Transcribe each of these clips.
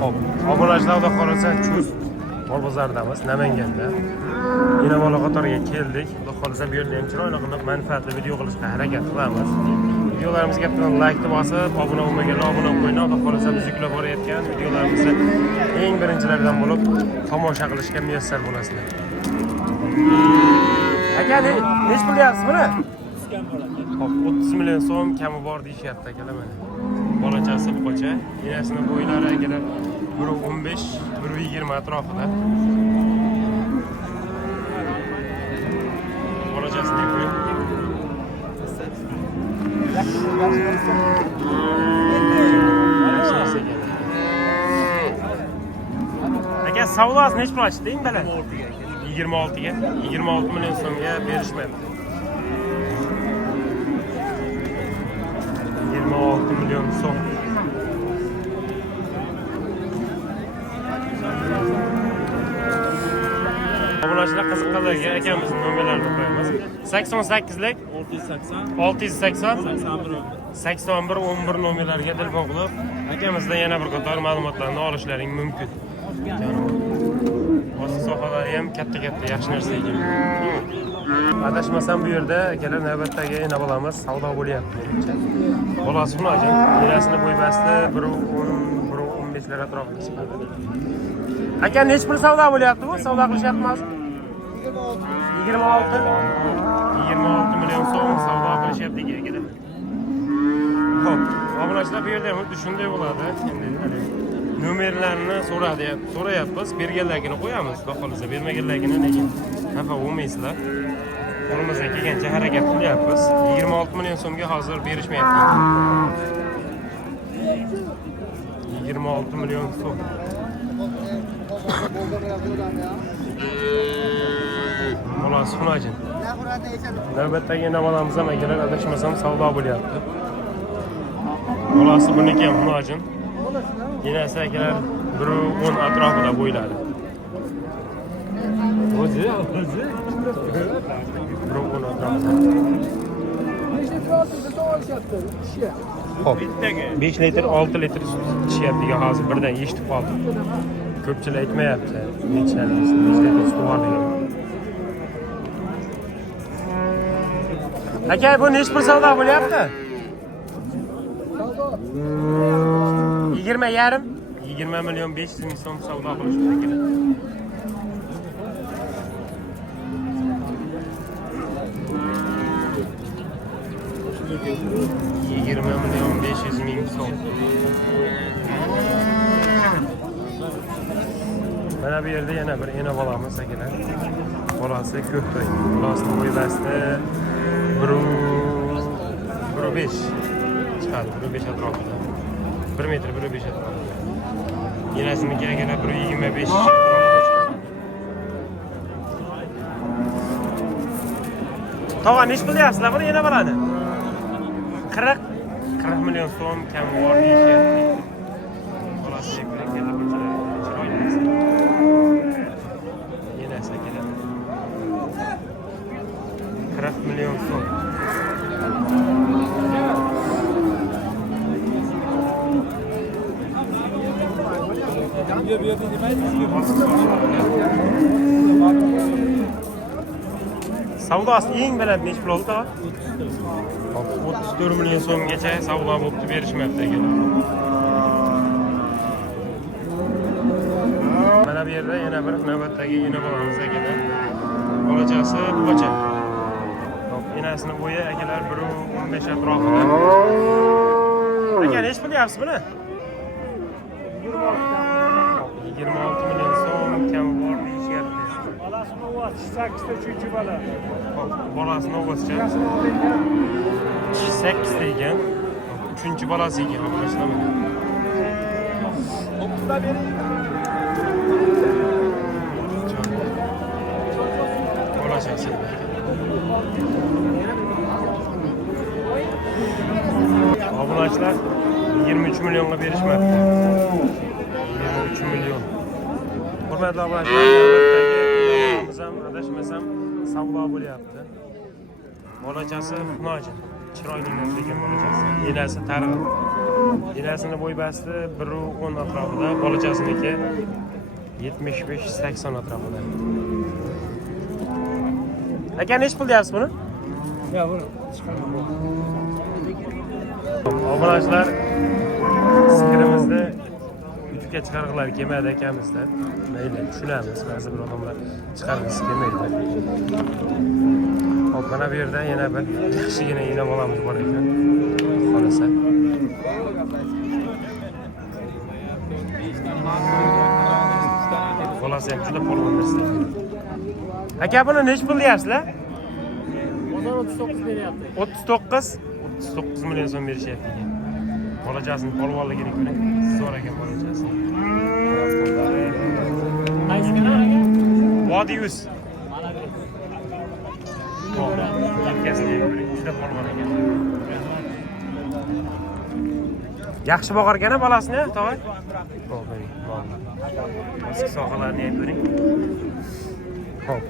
Hop. Obunachilarda qolsa Chus Bozordamiz, Namanganda. Yana bola qatoriga keldik. Xudo xolisa bu yerda ham chiroyli qilib manfaatli video qilishga harakat qilamiz. Videolarimizga bilan like bosib, obuna bo'lmaganlar obuna qo'ying. Xudo xolisa biz yuklab borayotgan videolarimizni eng birinchilardan bo'lib tomosha qilishga muyassar bo'lasizlar. Aka, nech pul deyapsiz buni? Hop, 30 million so'm kami bor deyishyapti akalar mana. Bolachasi bocha, enasini bo'ylari akalar 1.15, 1.20 atrofida. Bolachasini qo'ying. Aka, savdosi nech pul ochding bala? 26 ga. 26 million so'mga berishmayapti. 26 million so'm. Obunachilar qiziqqanlarga akamizning nomerlarini qo'yamiz. 88lik 680 81 11 nomerlariga telefon qilib, akamizdan yana bir qator ma'lumotlarni olishlaring mumkin. Boshqa sohalari ham katta yaxshi narsa ekan. Adashmasam bu yerda akalar navbatdagi yana bolamiz savdo bo'lyapti. Bolasi xunojin, enasini bo'y basti 1.10 1.15 atrofida chiqadi. Aka, nech pul savdo bo'lyapti bu? Savdo qilishyapmiz? 26 million so'm savdo qilishyapti akalar. Xo'p, obunachilar bu yerda xuddi shunday bo'ladi. Endi nomerlarni so'rayapmiz, berganligini qo'yamiz. Xudo xolisa bermaganligini lekin xafa bo'lmaysizlar. Qo'limizdan kelgancha harakat qilyapmiz. 26 million so'mga hozir berishmayapti. 26 million so'm. Bolasi xunojin. Navbatdagi yana bolamiz ham akalar adashmasam savdo bo'lyapti. Bolasi buniki ham xunojin. Enasi akalar 1.10 atrofida bo'yladi. O'zi 1.10 atrofida. Hop, 5 litr 6 litr sut ichyapti hozir birdan eshitib qoldim. Ko'pchilik aytmayapti. Nechalik sut bor degan. Aka, bu nech pul savdo bo'lyapti? 20 yarim 20 million 500 ming so'm savdo qilishdi akalar. 20 million 500 ming so'm. Mana bu yerda yana bir ena bolamiz akalar. Bolasi ko'ptoy. Bolasini bo'y basti 1.5 chiqadi, 1.5 atrofida. 1 metr 1.5 atrofida. Enasiniki akalar 1.25 atrofida chiqadi. Tova nech pul deyapsizlar buni yana bolani? 40 million so'm kam bor deyishyapti. Bolasi bilan kelib chiroyli. Enasi akalar 40 million so'm. Savdosi eng baland nech pul oldi? 34 million so'mgacha savdo bo'lib berishmayapti ekan. Mana bu yerda yana bir navbatdagi ena bolamiz akalar. Bolachasi bocha. Enasini bo'yi akalar 1.15 atrofida. Aka, nech pul deyapsiz buni? 26 million so'm kam bor deyishyapti. Bolasini o'g'asi 8ta uchinchi bola. Bolasini o'g'asi 8 ta ekan. 3-bolasi ekan, obunachilar. 9 ta bering. Bolachasi. Obunachilar 23 millionga berishmayapti. 23 million. Hurmatli obunachilar, navbatdagi ham adashmasam savdo bo'lyapti. Bolachasi xunojin, chiroyli ekan bolachasi. Enasi targ'ib. Enasini bo'y basti 1.10 atrofida, bolachasiniki 75-80 atrofida. Aka nech pul deyapsiz buni? Ya buni chiqarib. Obunachilar fikrimizda YouTube'ga chiqarg'ilari kelmaydi akamizda. Mayli, tushunamiz. Ba'zi bir odamlar chiqarg'isi kelmaydi. Hop, mana bu yerda yana bir yaxshigina inab olamiz bor ekan. Xolasa. Xolasa ham juda polvon narsa. Aka buni nech pul deyapsizlar? Bozor 39 beryapti. 39 million so'm berishyapti ekan. Bolachasini polvonligini ko'ring. So'ragan bolachasi. Qaysi kanal aka? Vodiyus. Mana bu. Yelkasiga ko'ring, juda polvon ekan. Yaxshi boqar ekan bolasini, tog'a. Hop, ko'ring. Eski sohalarni ham ko'ring. Hop.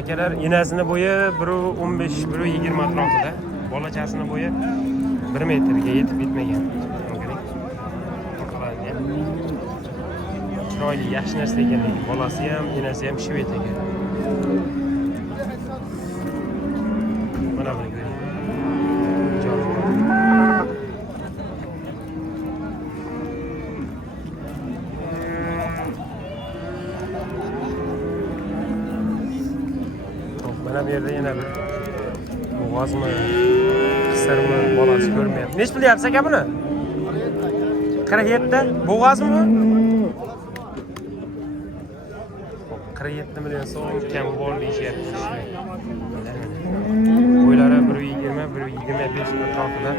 Akalar enasini bo'yi 1.15, 1.20 atrofida. Bolachasini bo'yi 1 metrga yetib bitmagan. Chiroyli, yaxshi narsa ekan. Bolasi ham, enasi ham shvet ekan. Mana bu ko'ring. Mana bu yerda yana bir bo'g'ozmi, qisirmi bolasi ko'rmayapti. Nech pul deyapsiz aka buni? 47. Bo'g'ozmi? 47 million so'm kam bor deyishyapti. Bo'ylari 1.20, 1.25 atrofida.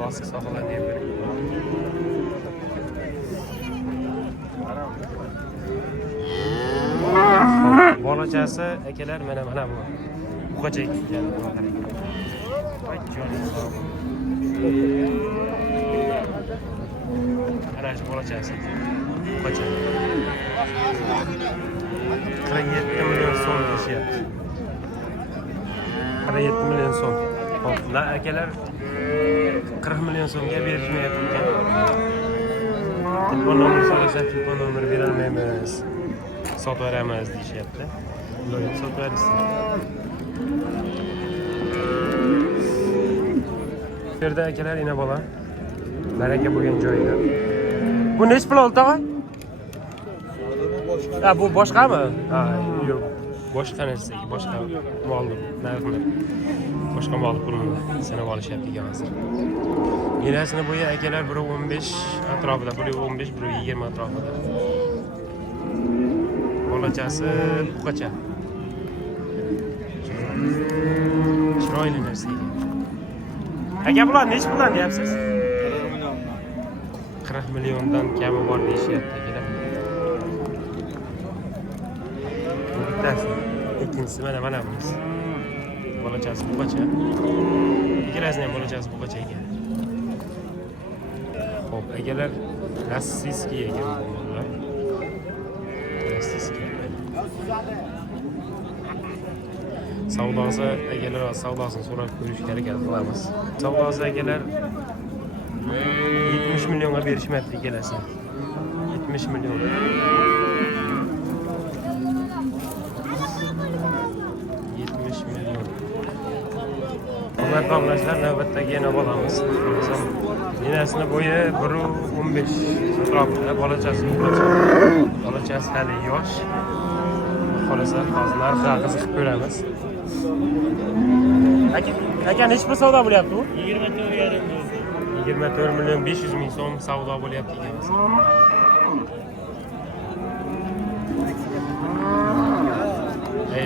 Boski sohalar deb bering. Bolachasi akalar mana bu. Buqacha ekan. Voy jonim. Ana shu bolachasi. Buqacha. 47 million so'm deyishyapti. 47 million so'm. Hop, akalar 40 million so'mga berishmayapti ekan. Telefon nomeri so'rasa, telefon nomeri berolmaymiz. Sotib beramiz deyishyapti. Ular sotib beramiz. Bu yerda akalar ina bola. Baraka bo'lgan joyda. Bu nech pul oldi tog'a? Ha, bu boshqami? Ha, yo'q. Boshqa narsa, boshqa molni, narxni. Boshqa mol pulni sanab olishyapti ekan hozir. Enasini bo'yi akalar 1.15 atrofida, 1.15, 1.20 atrofida. Bolachasi buqacha. Chiroyli narsa ekan. Aka bular nech puldan deyapsiz? 40 milliondan kami bor deyishyapti akalar. Bittasi, ikkinchisi mana bunisi. Bolachasi buqacha. Ikkalasini ham bolachasi buqacha ekan. Hop, akalar rossiyskiy ekan bular. Savdosi akalar savdosini so'rab ko'rishga harakat qilamiz. Savdosi akalar 70 millionga berishmayapti ikkalasi. 70 million. Hurmatli obunachilar, navbatdagi yana bo'lamiz. Enasini bo'yi 1.15 atrofida, bolachasi buqacha. Bolachasi hali yosh. Xolasa hozir narxlar qiziqib ko'ramiz. Aka nech pul savdo bo'lyapti bu? 24 million 500 ming so'm savdo bo'lyapti ekan.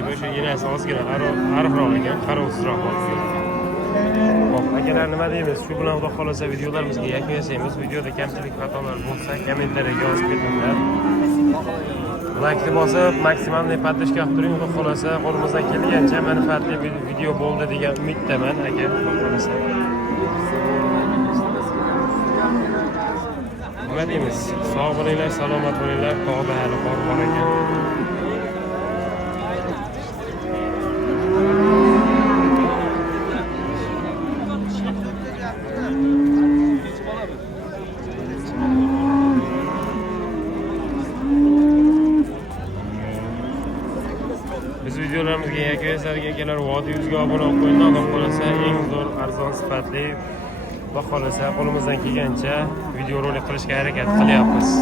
Bu shu enasi ozgina ariqroq ekan, qarovsizroq bo'lgan. Hop, akalar nima deymiz? Shu bilan xudo xolasa videolarimizga yakun yasaymiz. Videoda kamchilik xatolar bo'lsa, kommentariyaga yozib ketinglar. Like bosib, maksimalniy podpishka qilib turing. Xudo xolasa qo'limizdan kelgancha manfaatli video bo'ldi degan umiddaman, aka. Xudo xolasa. Nima deymiz? Sog' bo'linglar, salomat bo'linglar. Tog'da hali qor bor ekan. videolarimizga yakka yasalga akalar vodiy yuzga obuna bo'lib qo'ying. Alloh qolasa eng zo'r arzon sifatli va qolasa qo'limizdan kelgancha videorolik qilishga harakat qilyapmiz.